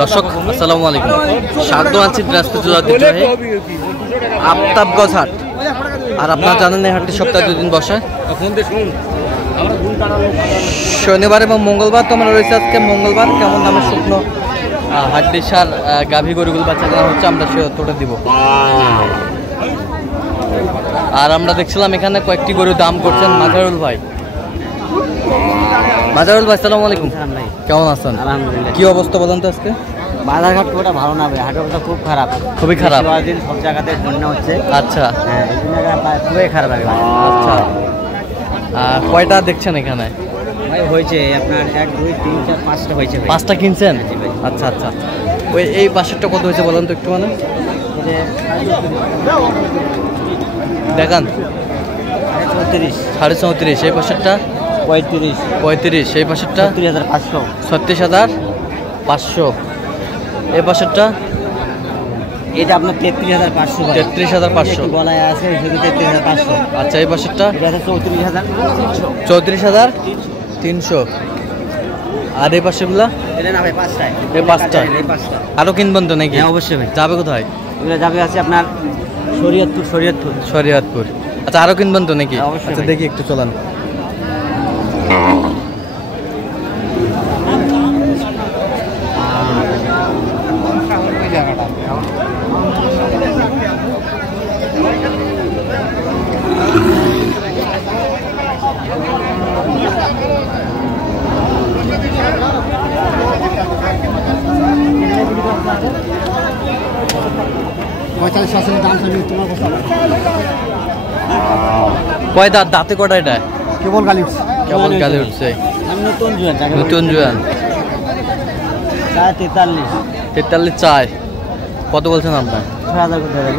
দর্শক আসসালামু আলাইকুম, স্বাগত আছি আফতাবগঞ্জ হাট। আর আপনারা জানেন এই হাটটি সপ্তাহে 2 দিন বসে, শনিবার এবং মঙ্গলবার। তোমরা রয়েছে আজকে মঙ্গলবার। কেমন দামে শুকনো হাড্ডি সার গাভী গরুগুলো বাচ্চা কেনা হচ্ছে আমরা সে তোটা দিব। আর আমরা দেখছিলাম এখানে কয়েকটি গরুর দাম করছেন মাজারুল ভাই। মাজারুল ভাই আসসালামু আলাইকুম, কেমন আছেন? আলহামদুলিল্লাহ। কি অবস্থা বলেন তো আজকে? বাজারঘাট খুব একটা ভালো না ভাই, হাটের অবস্থা খুব খারাপ, খুবই খারাপ। দিন সব জায়গাতে বন্যা হচ্ছে। আচ্ছা, হ্যাঁ, এই জন্য খুবই খারাপ লাগে ভাই। আচ্ছা, কয়টা দেখছেন এখানে? ভাই হয়েছে আপনার 1 2 3 4 5টা হয়েছে ভাই। 5টা কিনছেন? আচ্ছা আচ্ছা। ওই এই পাশেরটা কত হয়েছে বলেন তো একটু, মানে দেখান। 34 34.5। এই পাশেরটা 35 35। এই পাশেরটা 36500 36,500। এই পাশেরটা এটা আপনার 33500 ভাই। 33,500 গলায় আছে, শুধু 33500। আচ্ছা, এই পাশেরটা এটা আছে 34300। 34,300। আর এই পাশেগুলা? এটা না ভাই 5টায়। এই 5টা। এই 5টা আরো কিনবেন তো নাকি? হ্যাঁ অবশ্যই ভাই। যাবে কোথায়? এগুলো যাবে আছে আপনার শরীয়তপুর। আচ্ছা, আরো কিনবেন তো নাকি? অবশ্যই আচ্ছা, ভাই। দেখি একটু চলান। কয় দাঁত? দাঁতে কটা এটা? কেবল গালি উঠছে। নতুন জোয়ান 43 চাই। কত বলছেন আপনার? 6000 করতে হবে।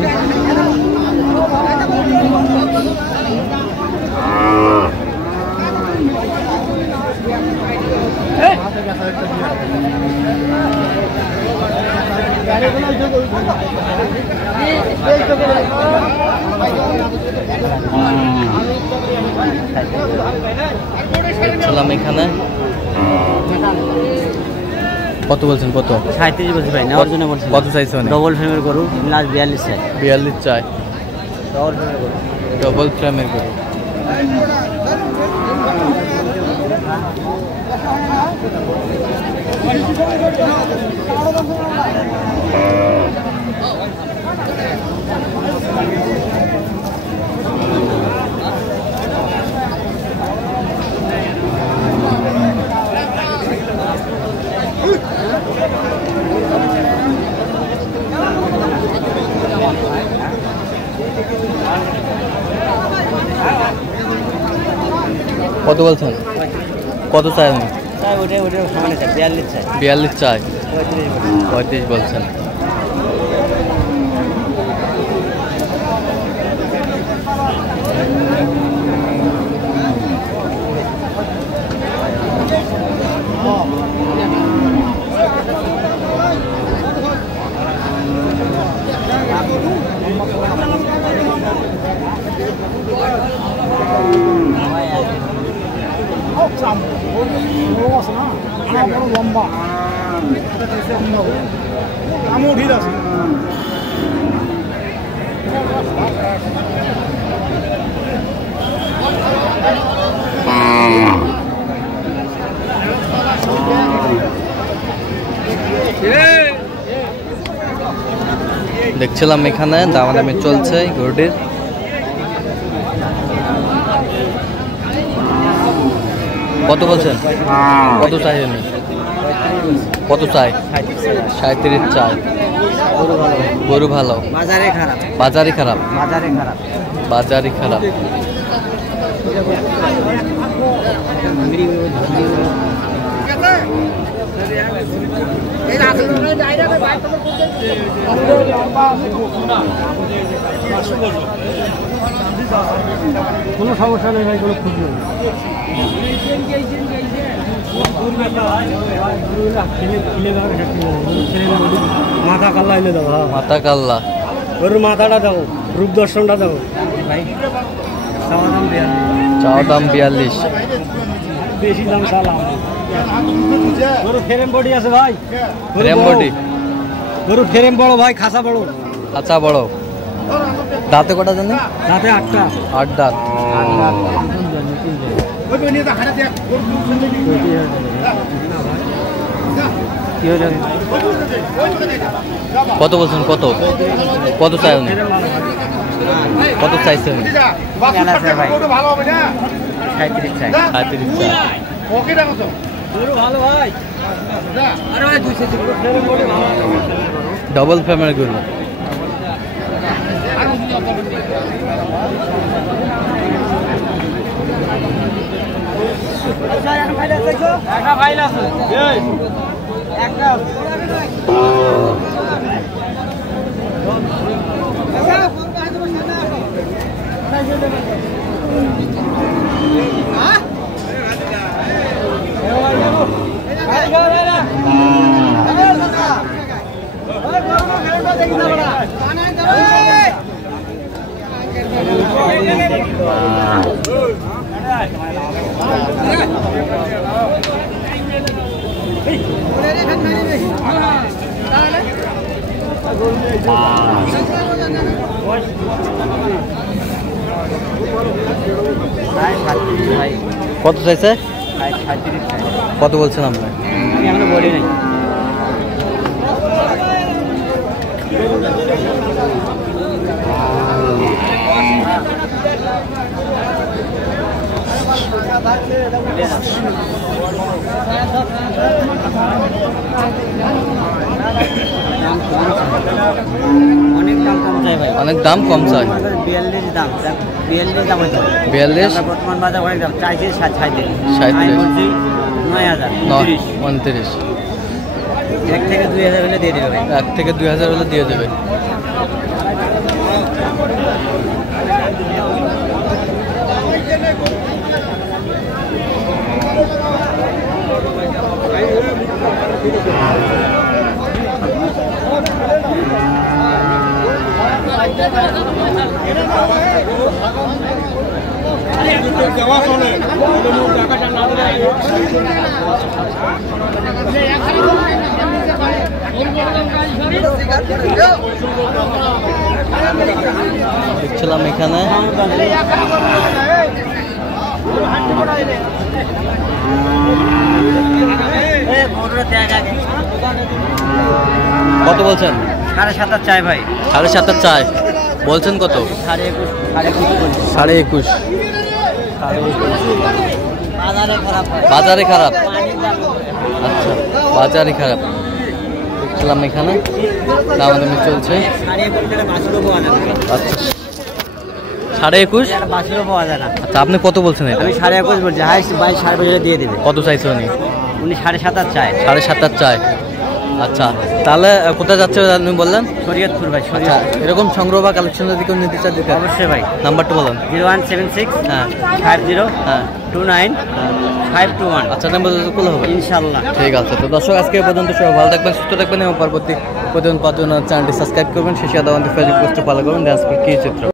ছিলাম এখানে। কত বলছেন? কত? 37 বলছি ভাই, নেওয়ার জন্য বলছি। কত চাইছেন? ডবল ফ্রেমের গরু লাস্ট 42 চাই। 42 চাই। ডবল ফ্রেমের গরু। ডবল ফ্রেমের গরু। কত বলছেন? কত চাই? ওটা সমানে চাই, 42 চাই। 42 চাই। 35 বলছেন। দেখছিলাম এখানে দামাদামি চলছে গরুটির। কত বলছেন? কত চাই? আমি কত চাই? 37 চাই। গরু ভালো, বাজারে খারাপ। বাজারই খারাপ। বাজারে খারাপ। কোনো সমস্যা নেই ভাই, কোনো খুঁজ নেই। মাথা কাল্লা এনে দাও। মাথা কাল্লা ওর মাথাটা দাও, রূপ দর্শনটা দাও। চাওয়া দাম 42। চাওয়া দাম 42। বেশি দাম চালাম। গরু ফ্রেম বডি আছে ভাই, ফ্রেম বডি, গরু ফ্রেম বড় ভাই, খাসা বড়, আচ্ছা বড়। দাঁতে কটা জানেন? রাতে 8টা। 8 দাঁত। কত বলছেন? কত কত চাই উনি? কত চাইছেন? 35 চাই। 35 চাই। ডবল ফ্যামিলি গরু। কত চাইছে? কত বলছেন আপনার? আমি এখনো বলি নাই। অনেক দাম কম চাই ভাই, অনেক দাম কম চাই। 42 দাম, 42 দাম হইতে হবে। 42? বর্তমান বাজার অনেক দাম চাইছে 37। 37। 9000, 29। 1 থেকে 2000 হলে দিয়ে দেবে ভাই। 1 থেকে 2000 হলে দিয়ে দেবে। দেখছিলাম এখানে কত বলছেন? 7.5 চাই ভাই। 7.5 চাই বলছেন। কত? 21.5। বাজারে খারাপ। আচ্ছা, বাজারে খারাপ। দেখছিলাম এখানে দামাদামি চলছে। আচ্ছা, 21.5। আচ্ছা, আপনি কত বলছেন? আমি 21.5 বলছি, হাইস্ট 22.5 দিয়ে দেবে। কত চাইছে উনি? উনি 7.5 চায়। 7.5 চাই। আচ্ছা, তাহলে কোথায় যাচ্ছে আপনি বললেন? শরীয়তপুর ভাই। আচ্ছা, এরকম সংগ্রহ বা কালেকশন যদি কেউ নিতে চায় দিতে অবশ্যই ভাই। নাম্বারটা বলেন। 0176 হ্যাঁ 50 হ্যাঁ 29 521। আচ্ছা, নাম্বার খুলে হবে ইনশাল্লাহ। ঠিক আছে। তো দর্শক, আজকে এই পর্যন্ত সবাই ভালো থাকবেন, সুস্থ থাকবেন এবং পরবর্তী প্রতিদিন পাওয়ার জন্য চ্যানেলটি সাবস্ক্রাইব করবেন। শেষে আদাবন্তি ফেসবুক পোস্টে ফলো করবেন। কি চিত্র।